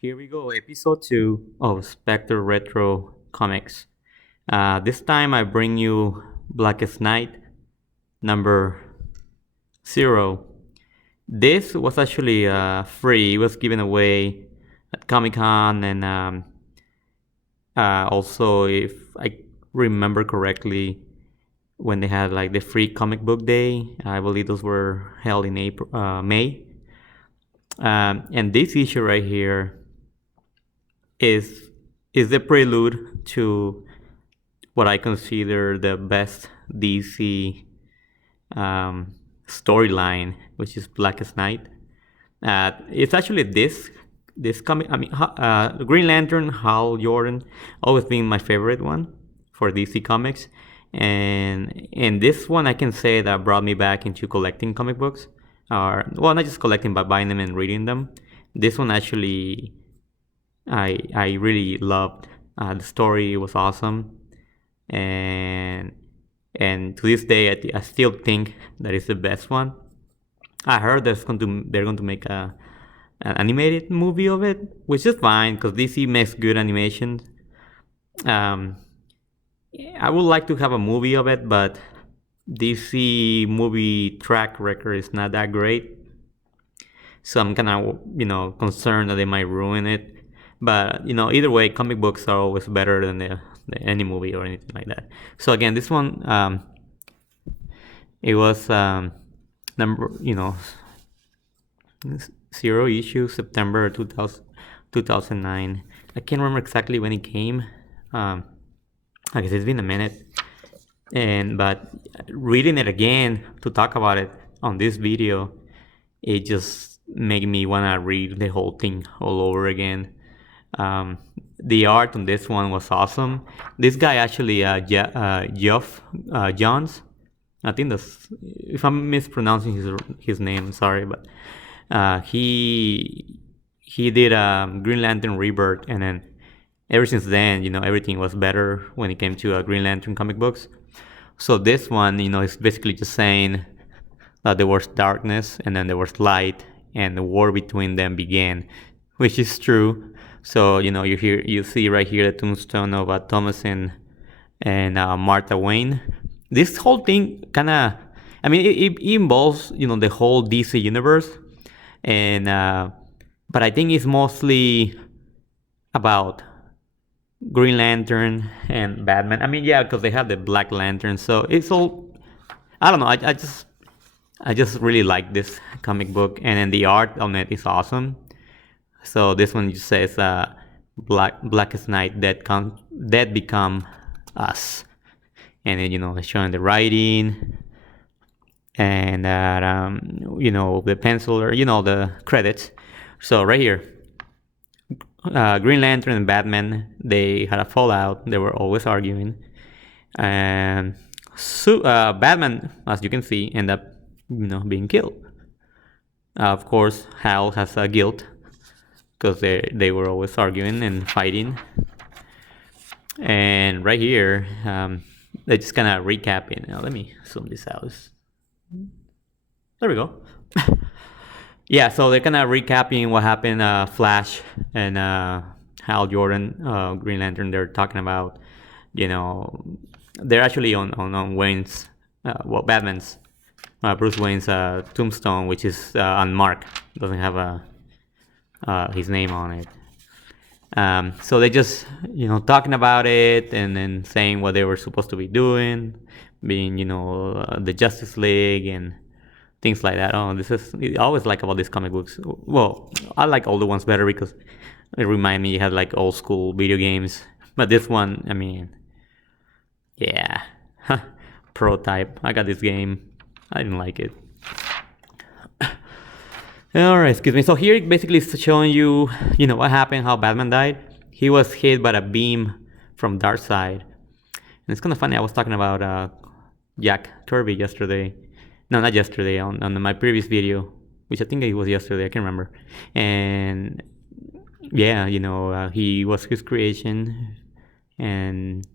Here we go, episode 2 of Spectre Retro Comics. This time I bring you Blackest Night, number 0. This was actually free, it was given away at Comic Con, and also, if I remember correctly, when they had like the free comic book day, I believe those were held in May. And this issue right here is the prelude to what I consider the best DC storyline, which is Blackest Night. It's actually this comic. I mean, Green Lantern, Hal Jordan, always been my favorite one for DC Comics, and this one I can say that brought me back into collecting comic books, or well, not just collecting, but buying them and reading them. This one actually I really loved. The story was awesome, and to this day I still think that is the best one. I heard they're going to make an animated movie of it, which is fine because DC makes good animations. I would like to have a movie of it, but DC movie track record is not that great, so I'm kind of concerned that they might ruin it. But either way, comic books are always better than any movie or anything like that. So again, this one, it was number 0 issue, September 2009. I can't remember exactly when it came. I guess it's been a minute. But reading it again to talk about it on this video, it just made me wanna read the whole thing all over again. The art on this one was awesome. This guy actually, Geoff Johns, I think that's, if I'm mispronouncing his name, sorry, but he did Green Lantern Rebirth, and then ever since then, everything was better when it came to Green Lantern comic books. So this one, is basically just saying that there was darkness and then there was light, and the war between them began, which is true. So you see right here the tombstone of Thomas and Martha Wayne. This whole thing kind of, I mean, it involves the whole DC universe, and but I think it's mostly about Green Lantern and Batman. I mean, yeah, because they have the Black Lantern, so it's all, I don't know. I just really like this comic book, and then the art on it is awesome. So this one just says Blackest Night, Dead Become Us, and then showing the writing and the pencil, or the credits. So right here, Green Lantern and Batman, they had a fallout. They were always arguing, and so Batman, as you can see, ended up being killed. Of course, Hal has a guilt because they were always arguing and fighting. And right here, they just kind of recapping. Now let me zoom this out. There we go. Yeah, so they're kind of recapping what happened. Flash and Hal Jordan, Green Lantern, they're talking about, they're actually on Wayne's, Batman's, Bruce Wayne's tombstone, which is unmarked, doesn't have his name on it. So they just talking about it and then saying what they were supposed to be doing, being the Justice League and things like that. I always like about these comic books. Well, I like older ones better because it remind me, you had like old school video games. But this one, I mean, yeah, prototype. I got this game. I didn't like it. Alright, excuse me. So here it basically is showing you, what happened, how Batman died. He was hit by a beam from Darkseid. And it's kind of funny, I was talking about Jack Kirby yesterday. No, not yesterday, on my previous video, which I think it was yesterday, I can't remember. And yeah, he was his creation. And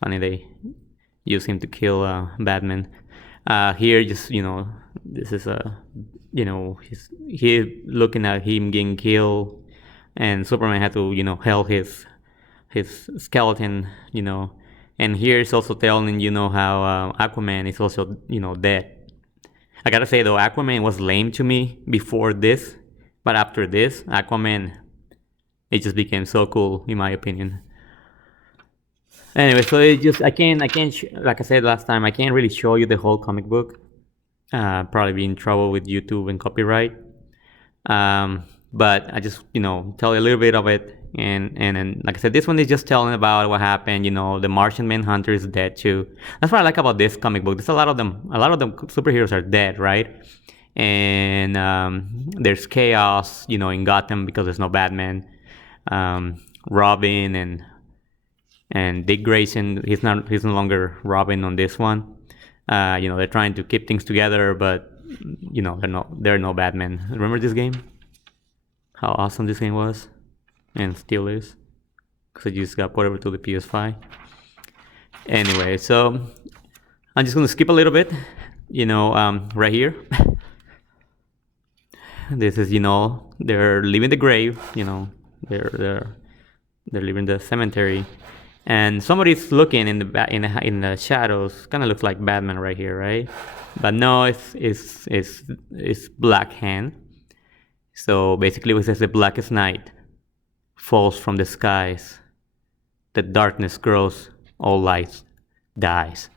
funny they used him to kill Batman. Here, just, this is he looking at him getting killed. and Superman had to, held his skeleton, and here it's also telling, how Aquaman is also, dead. I gotta say though, Aquaman was lame to me before this, but after this, Aquaman, it just became so cool in my opinion. Anyway, so I can't, like I said last time, I can't really show you the whole comic book. Probably be in trouble with YouTube and copyright. But I just, tell you a little bit of it. And then, like I said, this one is just telling about what happened. The Martian Manhunter is dead too. That's what I like about this comic book. There's a lot of them. A lot of them superheroes are dead, right? And there's chaos, in Gotham because there's no Batman. Robin and Dick Grayson. He's no longer Robin on this one. They're trying to keep things together, but they're no Batman. Remember this game? How awesome this game was, and still is, because it just got ported to the PS5. Anyway, so I'm just gonna skip a little bit. Right here. This is they're leaving the grave. They're leaving the cemetery. And somebody's looking in the shadows. Kind of looks like Batman right here, right? But no, it's Black Hand. So basically, it says the blackest night falls from the skies. The darkness grows, all light dies.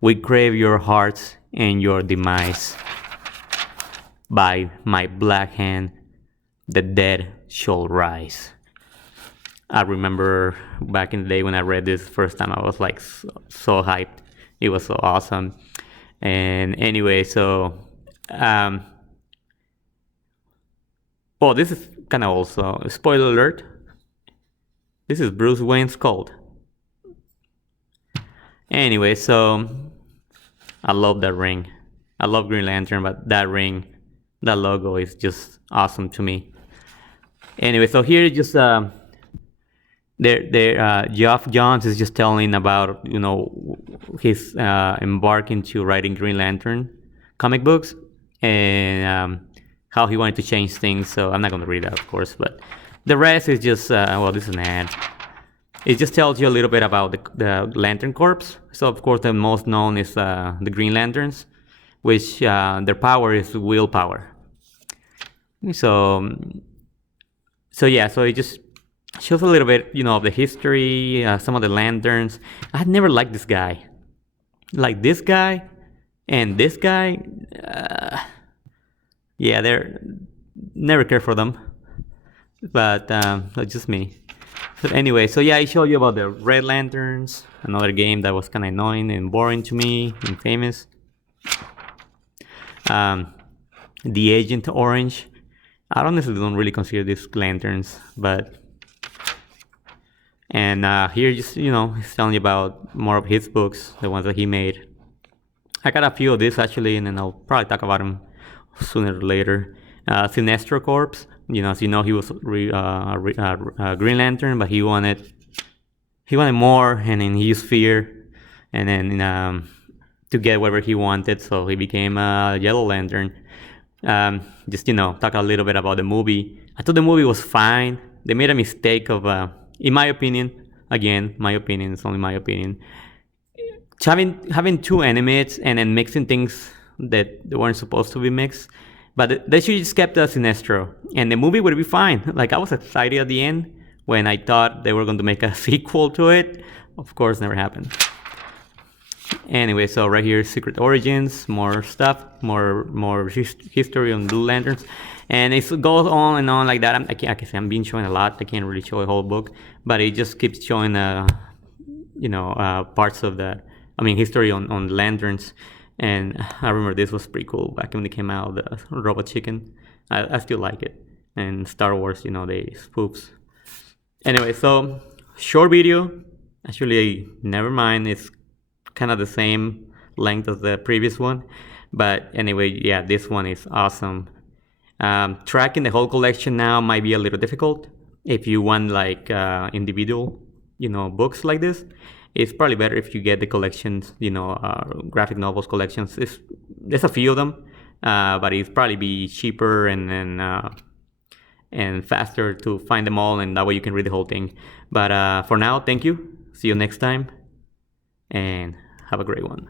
We crave your hearts and your demise. By my black hand, the dead shall rise. I remember back in the day when I read this first time, I was like so hyped. It was so awesome. And anyway, so this is kind of also a spoiler alert. This is Bruce Wayne's cold. Anyway, so I love that ring. I love Green Lantern, but that ring, that logo is just awesome to me. Anyway, so here just Geoff Johns is just telling about his embarking to writing Green Lantern comic books and how he wanted to change things. So I'm not going to read that, of course, but the rest is just this is an ad. It just tells you a little bit about the Lantern Corps. So of course the most known is the Green Lanterns, which their power is willpower. So it just shows a little bit, of the history, some of the lanterns. I had never liked this guy. Like this guy and this guy, they're never care for them. But that's just me. So anyway, I showed you about the Red Lanterns, another game that was kind of annoying and boring to me, and famous. The Agent Orange. I don't really consider these lanterns, but here just he's telling you about more of his books, the ones that he made. I got a few of these actually, and then I'll probably talk about them sooner or later. Sinestro Corps, as you know, he was Green Lantern, but he wanted more, and then he used fear, and then to get whatever he wanted, so he became a Yellow Lantern. Just talk a little bit about the movie. I thought the movie was fine. They made a mistake of, in my opinion, again, my opinion, it's only my opinion, having two enemies and then mixing things that weren't supposed to be mixed. But they should just kept Sinestro, and the movie would be fine. Like, I was excited at the end when I thought they were going to make a sequel to it. Of course, never happened. Anyway, so right here, Secret Origins, more stuff, more history on Blue Lanterns, and it goes on and on like that. I can say I'm being shown a lot. I can't really show a whole book, but it just keeps showing, parts of history on lanterns. And I remember this was pretty cool back when it came out, the Robot Chicken. I still like it. And Star Wars, they spoofs. Anyway, so short video. Actually, never mind. It's kind of the same length as the previous one. But anyway, this one is awesome. Tracking the whole collection now might be a little difficult. If you want like individual, books like this, it's probably better if you get the collections, graphic novels collections. There's a few of them, but it'd probably be cheaper and and faster to find them all, and that way you can read the whole thing. But for now, thank you. See you next time, and have a great one.